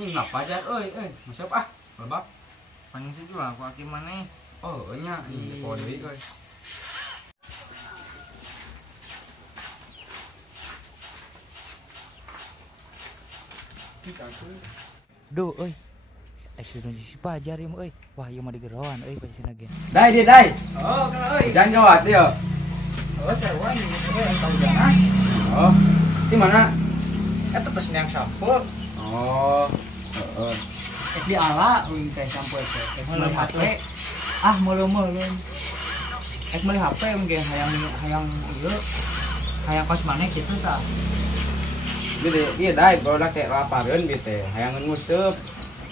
Nih ngapa aja masuk ah, lebak. Paling situ lah aku aki mana? Oh, nya ini kode euy. Duh, euy. Eksidun si Pajar ieu euy. Wah, ieu mah digerowan euy pasina gen. Dai dia dai. Oh, kenal euy. Jangan jawab ya. Oh, sewan ini tahu jangan. Oh, di mana? Eta tos yang sampo. Oh, heeh. Di ala uing teh sampo teh. Meuli HP. Ah, meuleuh-meuleuh. Meuli HP engge hayang ieu. Hayang kos maneh kitu tah. Gede, iya dai kalau udah kayak lapareun gitu teh, hayangan nguseup.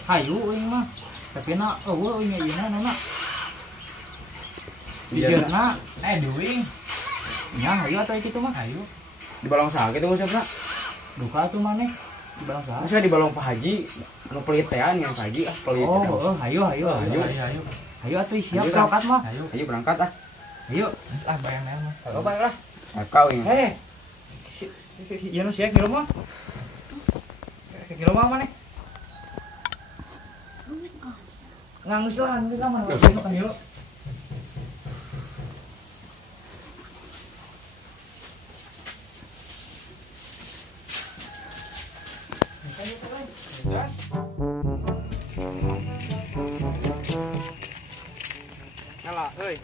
Hayu uing mah. Tapi na eueuh uing ieu na. Iya. Dijeuna duing. Nya hayu atuh kitu mah hayu. Di balong saha gitu ngusupna. Duka tuh maneh. Di balong saha? Bisa di balong Pak Haji, anu pelitean yang Pak Haji pelit. Oh, hayu. Hayu atuh siap berangkat mah. Ayo berangkat ah. Ayo. Ah bayangna mah. Oh, baiklah. Kau ini. Ieu nu sia kilo mah. Kilo mah maneh. Ngangus lah mana kan yuk. Nyala, euy.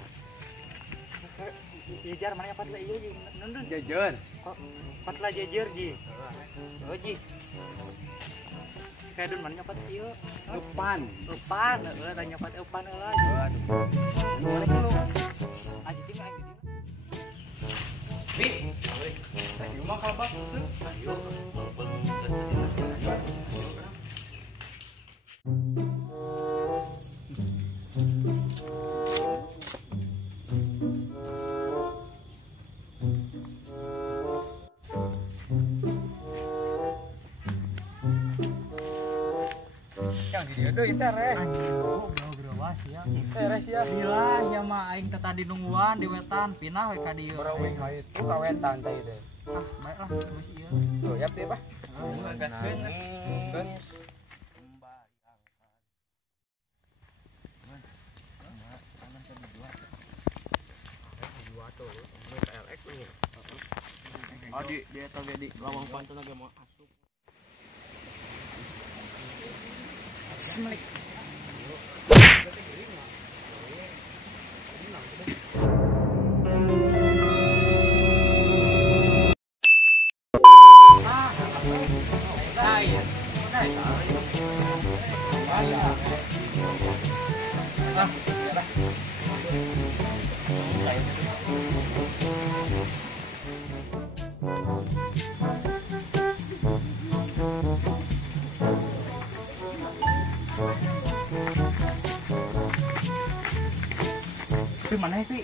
Jajar mana ya patla ieu jeung nundun. Jajan. Kok patla jajar ji. Heuh ji. Kayak dun mana nyopat ieu? Eupan. Eupan, tanya nyopat eupan heula ji. Aduh. Balik dulu. Aji jeung aing gede. Bi. Tadi mah kalebak. Ayo. Yang di dia deui teh reh. Bro-bro sia. Reh sia. Gila, sia mah aing teh tadi nungguan di wetan, pinah we ka dieu. Berawing ka itu ka wetan teh teh. Ah, baiklah geus ieu. Tuh, ya teh, Pak. Gaskeun. Gaskeun. Oh, di eta ge di lawang pantai ge mau asup. Bismillah. Itu mana sih?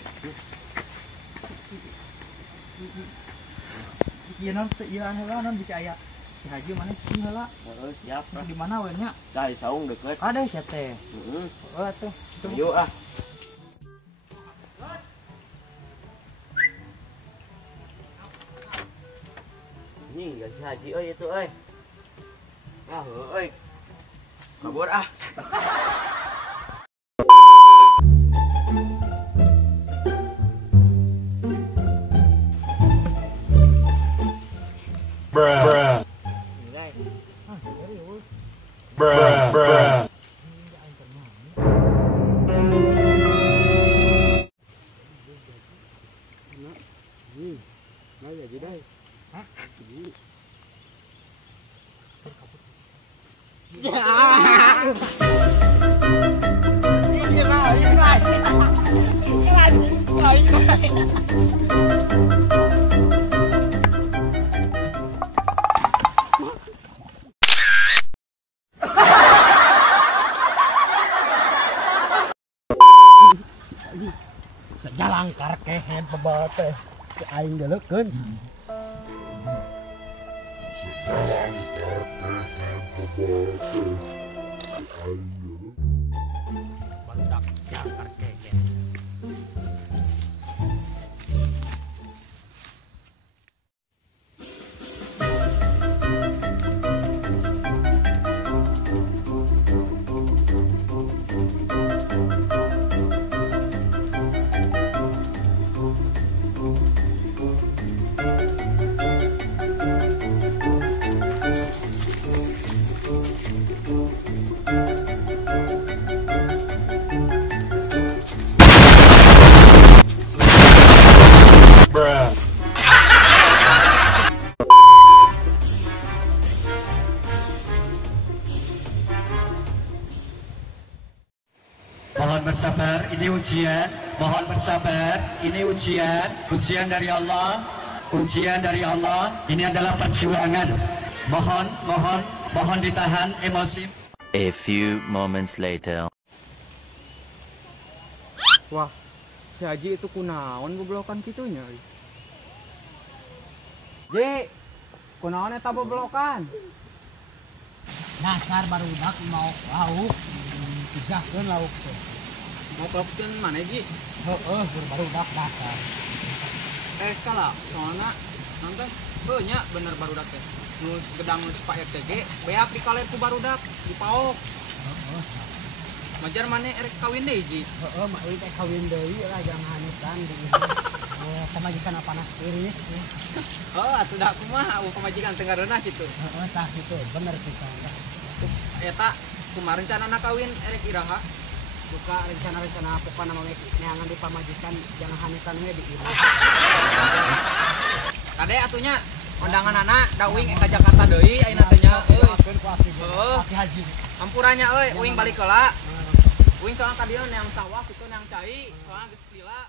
Iya non, iya heula non bisa aya. Si Haji mana sih heula? Heeh, siap. Di mana we nya? Cai saung deket. Ada sia teh. Heeh. Oh atuh. Yuk ah. Ini enggak si Haji euy itu euy. Ah, euy. Kabur ah. Bruh. Nilai. Ah, serius. Bruh. Nói về gì đây? Hả? Sejalan karkehen pebate. Si aing deleukeun. Barudak jangkar keken. bersabar, ini ujian. Mohon bersabar, ini ujian dari Allah. Ujian dari Allah, ini adalah perjuangan. Mohon ditahan emosi. A few moments later. Wah, si Haji itu kunaon boblokan kitunya. Ji, kunaon eta boblokan? Dasar barudak mau lauk, pijahkeun lauk teh. Mau pelopkeun mana Ji? Heeh, barudak dasar. Kala, soalna nonton nya bener barudak teh. Nu gedang nu Pak RTG, beak dikaler ku barudak, dipaok. Heeh. Majar mana erek kawin deui Ji? Heeh, mak euy teh kawin deui lah jangan hanutan di ieu. Pamajikan panas iris. Oh, atuh da kumaha pamajikan teu ngareunah kitu. Heeh, tah kitu, bener pisan. Eta kumaha rencanana kawin erek iraha? Buka rencana-rencana pokokna mah neangan di pamajikan jangan hanutan we di ieu. Kade atunya undangan anak da uing ka Jakarta deui ayeuna teh nya. Heuh. Haji. Ampurannya euy, uing balik heula. Uing soalnya ka dieu neang sawah kitu neang cai, soalnya geus lila.